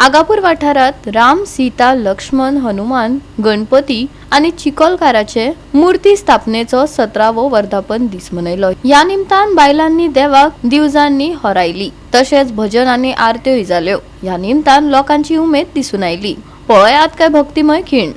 आगापूर वाठारात राम, सीता, लक्ष्मण, हनुमान, गणपती आणि चिखलकाराचे मूर्ती स्थापनेचो 17वो वर्धापन दीस मनयलो। या निमतान बायलांनी देवाक दिवजांनी होरायली, तशेंच भजन आणि आरत्योय जाल्यो। या निमतान लोकांची उमेद दिसून आयली। पळयात काय भक्तिमय खीण।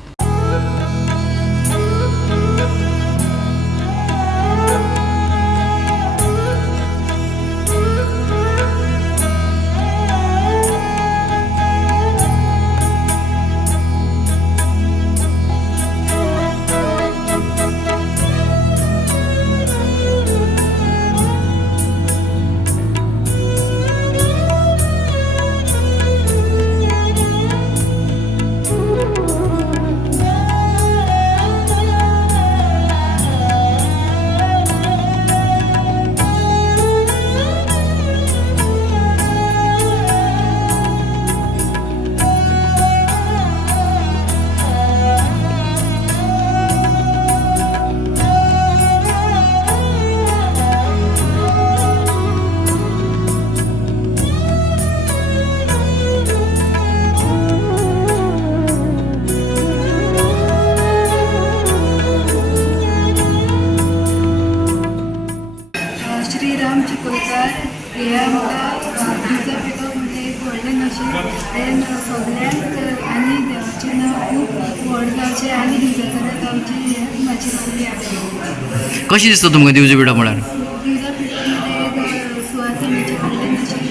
राम चिखलकार हे आमकां दिवजा पेटोवप म्हणजे एक व्हडलें नशीब। हें सगळ्यांक आनी देवाचें नांव खूब व्हड जावचें आनी दिवजाकारा जावचें हें म्हाजी मागणी आसा। कशी दिसता तुमकां दिवजा पेटोवप म्हळ्यार? दिवजा पेटोवप म्हणजे सुवासिनीचें व्हडलें नशीब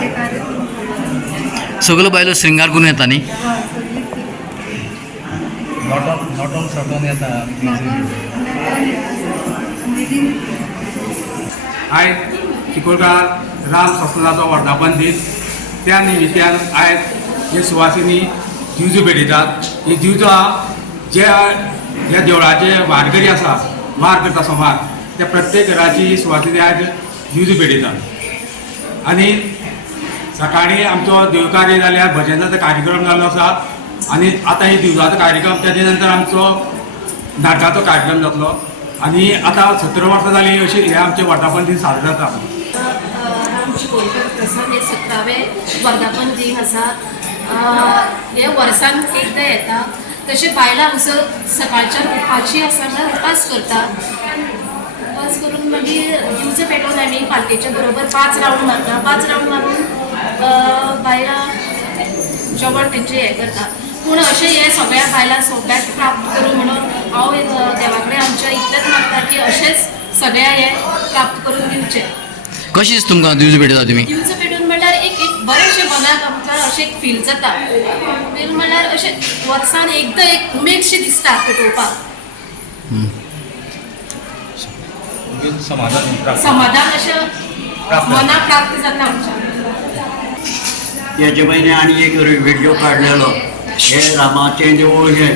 ते कार्यक्रम सगळ्यो बायलो श्रृंगार करून येता न्ही? नॉटोन सटोन येता। आयज चिखलकार राम सप्तकाचो वर्धापन दीस, त्या निमित्यान आयज हे सुवासिनी दिवजो पेटयतात। ही दिवजां ह्या देवळाचे वारकरी आसा, वार करता समाज, त्या प्रत्येक घराची सुवासिनी आयज दिवजो पेटयतात। आनी सकाळी आमचो देवकार्य जाल्यार भजनाचो कार्यक्रम जाल्लो आसा आनी आतां ही दिवजाचो कार्यक्रम, तेजे नंतर आमचो नाटकाचो कार्यक्रम जातलो। आणि आता 17 वर्सां जाली अशी हे आमचे वर्धापन दीस साजरे जाता। राम चिखलकार प्रसाद हे 17वें वर्धापन दिन आसा। हे वर्सान एकदां येता। तशें बायलां हांगसर सकाळच्यान उपाशी आसा म्हणल्यार उपास करता। उपास करून मागीर दिवजा पेटोवन आमी पालकेच्या बरोबर 5 राउंड मारता। 5 राउंड मारून बायलां जेवण तेंचें हें करता। पूण अशें हे सगळ्या बायलां सौभाग्य प्राप्त करूं म्हणून हांव देवा कडेन आमच्या इतलेंच मागता की अशेंच सगळ्या हे प्राप्त करून दिवचें। कशी दिसता तुमकां दिवजा पेटयता तुमी? दिवजा पेटोवन म्हणल्यार एक बरेंशें मनाक आमकां अशें एक फील जाता। फील म्हणल्यार अशें वर्सान एकदां एक उमेदशी दिसता पेटोवपाक। समाधान अशें मनाक प्राप्त जाता आमच्या। याचे पयलीं आनी एक व्हिडिओ काडलेलो, हे रामाचें देवूळ हें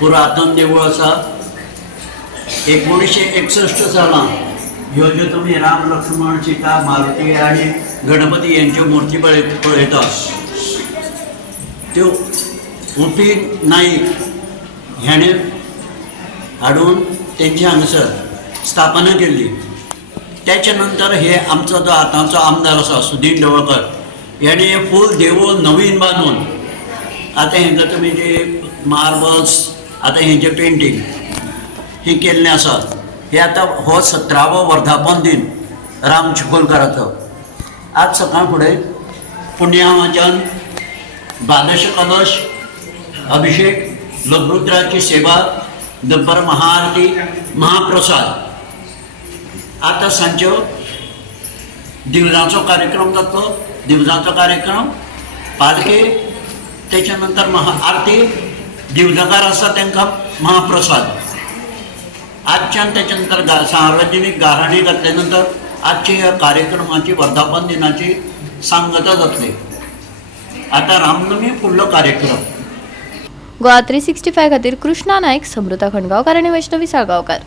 पुरातन देवूळ आसा। 1961 सालां ह्यो ज्यो तुमी राम, लक्ष्मण, सीता, मारुती आनी गणपती यांच्यो मुर्ती पळयता, त्यो उटी नाईक हेणें हाडून तेंचे हांगसर स्थापना केल्ली। त्याच्या नंतर हे आमचो जो आतांचो आमदार आसा सुदीन ढवळकर, हेणें हे फूल देवूळ नवीन बांदून आतां हेंका तुमी जे मार्बल्स, आतां हेंचें पेंटींग ही केल्लें आसा। हे आतां हो 17वो वर्धापन दिन राम चिखलकाराचो। आज सकाळ फुडें पुण्यावाच्यान द्वादश कलश अभिषेक, लघुरुद्राची सेवा, दब्बर महाआरती, महाप्रसाद, आतां सांजच्यो दिवजांचो कार्यक्रम जातलो। दिवजांचो कार्यक्रम, पालखी, त्याच्या नंतर महाआरती, दिवजाकार आसा तांकां महाप्रसाद। आजच्यान त्याच्या नंतर सार्वजनीक गाराणी घातले नंतर आजची ह्या कार्यक्रमाची वर्धापन दिनाची सांगता जातली। आता रामनवमी फुडलो कार्यक्रम। गोवा 365 खातीर कृष्णा नायक, समृता खंडगांवकार आनी वैष्णवी साळगांवकार।